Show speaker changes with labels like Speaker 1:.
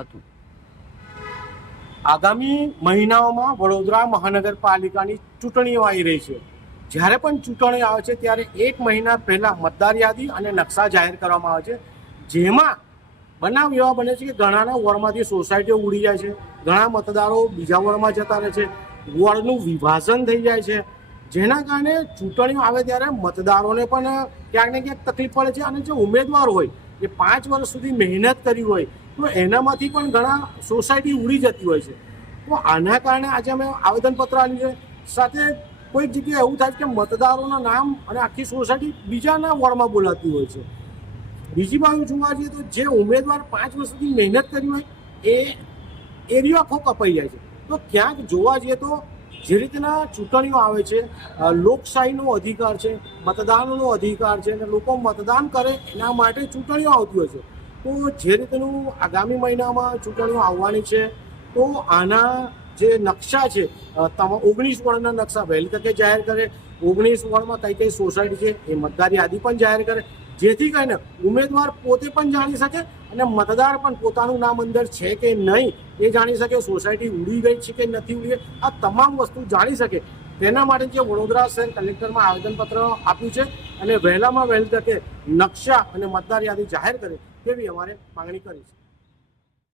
Speaker 1: હતું.
Speaker 2: આગામી મહિનાઓમાં વડોદરા મહાનગરપાલિકાની ચૂંટણીઓ આવી રહી છે. જ્યારે પણ ચૂંટણી આવે છે, ત્યારે એક મહિના પહેલા મતદાર યાદી અને નકશા જાહેર કરવામાં આવે છે. જેમાં બનાવ એવા બને છે કે ઘણાના વોર્ડમાંથી સોસાયટીઓ ઉડી જાય છે, ઘણા મતદારો બીજા વોર્ડમાં જતા રહે છે, વોર્ડનું વિભાજન થઈ જાય છે. જેના કારણે ચૂંટણીઓ આવે ત્યારે મતદારોને પણ ક્યાંક ને ક્યાંક તકલીફ પડે છે અને જે ઉમેદવાર હોય, એ પાંચ વર્ષ સુધી મહેનત કરી હોય તો એનામાંથી પણ ઘણા સોસાયટી ઉડી જતી હોય છે. તો આના કારણે આજે અમે આવેદનપત્ર આપ્યું છે. સાથે કોઈક જગ્યાએ એવું થાય કે મતદારોના નામ અને આખી સોસાયટી બીજાના વોર્ડમાં બોલાતી હોય છે. બીજી બાજુ જોવા જઈએ તો જે ઉમેદવાર પાંચ વર્ષ સુધી મહેનત કરી હોય એ એરિયો આખો કપાઈ જાય છે. તો ક્યાંક જોવા જઈએ તો જે રીતના ચૂંટણીઓ આવે છે લોકશાહીનો અધિકાર છે, મતદાનનો અધિકાર છે અને લોકો મતદાન કરે એના માટે ચૂંટણીઓ આવતી હોય છે. તો જે રીતનું આગામી મહિનામાં ચૂંટણીઓ આવવાની છે, તો આના જે નકશા છે તમામ ઓગણીસ વોર્ડના નકશા, વહેલી તકે જાહેર કરે, ઓગણીસ વોર્ડમાં કઈ કઈ સોસાયટી છે, એ મતદાર યાદી પણ જાહેર કરે, જેથી કરીને ઉમેદવાર પોતે પણ જાણી શકે અને મતદાર પણ પોતાનું નામ અંદર છે કે નહીં એ જાણી શકે, સોસાયટી ઉડી ગઈ છે કે નથી ઉડી આ તમામ વસ્તુ જાણી શકે. તેના માટે જે વડોદરા શહેર કલેક્ટરમાં આવેદનપત્ર આપ્યું છે અને વહેલામાં વહેલી તકે નકશા અને મતદાર યાદી જાહેર કરે તેવી અમારે માંગણી કરી છે.